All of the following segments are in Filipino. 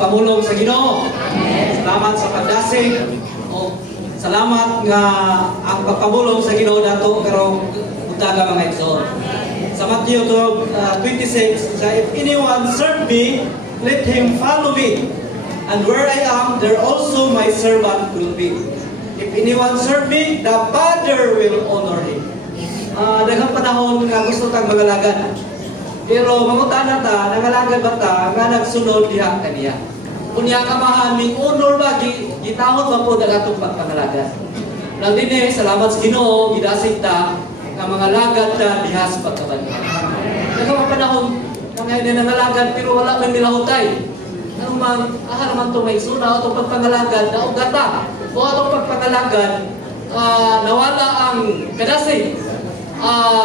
pagpamulong sa Ginoo. Salamat sa pagdasig. O salamat nga ang pagpamulong sa Ginoo dato karong butaga mga igsoon. Sa Matthew 26, if anyone serve me, let him follow me. And where I am, there also my servant will be. If anyone serve me, the Father will honor him. Daghang panahon nga gusto tang mangalagad. Pero mangutana ta, nangalagad ba ta nga nagsunod diha kaniya. Kunya kamahan ming honor ba gitahon ba po dagatong pagpangalagad. Nang dinhi salamat sa Ginoo gidasig ta nga mangalagad ta diha sa pagkabanhaw. Daghang panahon nga hindi nangalagad pero wala man nilahutay. Ano man ahar man to may suna atong pagpangalagad na ugata. O atong pagpangalagad nawala ang kadasig.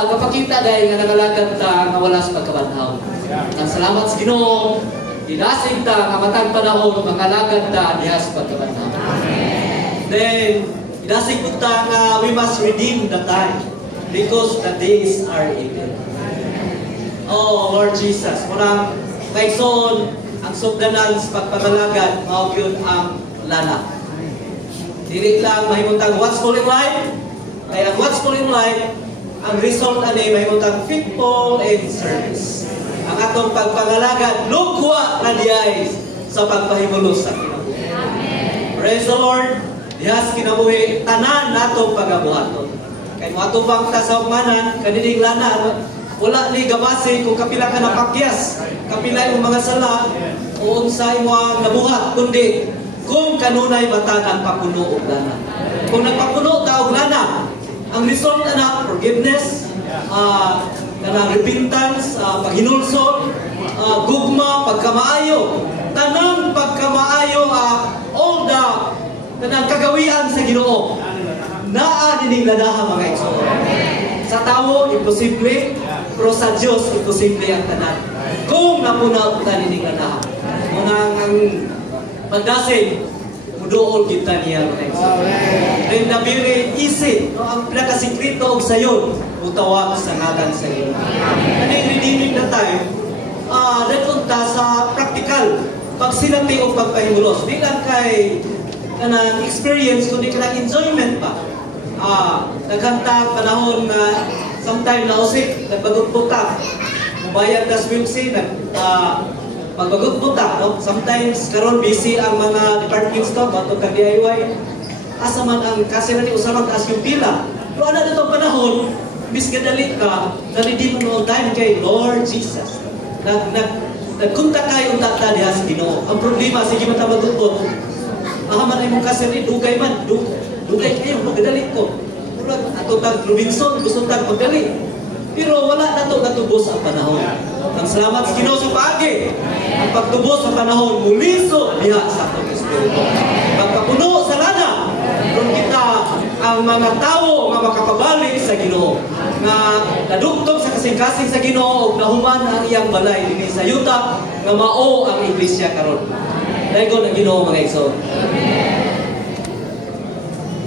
Kapakita dahil nga nangalagad ta nga wala sa pagkabanhaw. Ang salamat sa Ginoo, dinasig ta nga matag panahon mangalagad ta diha sa pagkabanhaw. Then dinasig pud ta nga we must redeem the time because the days are evil. Oh Lord Jesus, muna kaigsoon ang sugdanan sa pagpangalagad mao gyud ang lana. Dili lang mahimutang watchful in life, kaya ang watchful in life ang result ani mahimutang faithful in service. Ang atong pagpangalagad lugwa na diay sa pagpahimulos sa Ginoo. Praise the Lord. Dihas kinabuhi tanan natong pagabuhaton. Kay mo atong bang tasawmanan kanining lana wala ni gabase kung kapila ka napakyas, kapila imong mga sala o unsa imong nabuhat kundi kung kanunay batan ang papuno og lana. Kung nagpapuno ta og lana, ang result na forgiveness, repentance, paghinulsol, gugma, pagkamaayo, tanang pagkamaayo, all the tanang kagawian sa Ginoo. Naa dining ladaha mga igsoon. Sa tao imposible, pero sa Dios imposible ang tanan. Kung napunaw ta dining ladaha, munang ang pagdasig muduol kita niya mga igsoon. Then the very easy, no, ang pinakasikreto og sayon, utawag sa ngalan sa Ginoo. Ano yung redeeming the time? Datunta sa practical, pagsinati o pagpahimulos. Di lang kay kanang experience, kundi kanang enjoyment pa. Nagkanta panahon nga sometime na usik, nagbagod-buta. Mubayag na swimsi, magbagod-buta. No? Sometimes, karon busy ang mga department store, bato ka DIY. Asa man ang kasinan ni usaman taas yung pila. Pero ano na itong panahon, bis kadali ka, nalidim mo noong time kay Lord Jesus. Nagkunta kayo unta ta diha sa Ginoo. Ang problema, sige man tabagod-bot. Mahaman ay mong kasinan, dugay man. Dugay kayo, magdali ko. Ato tag Robinson, gusto tag magdali. Pero wala na ito natubos ang panahon. Ang salamat sa Ginoo sa paagi. Ang pagtubos sa panahon, muliso diha sa atong Espiritu. Pagpapuno sa lana, kung kita ang mga tao nga makapabalik sa Ginoo, nga nadugtog sa kasing-kasing sa Ginoo ug nahuman ang iyang balay dinhi sa yuta nga mao ang iglesia karon. Daygon ang Ginoo mga igsoon.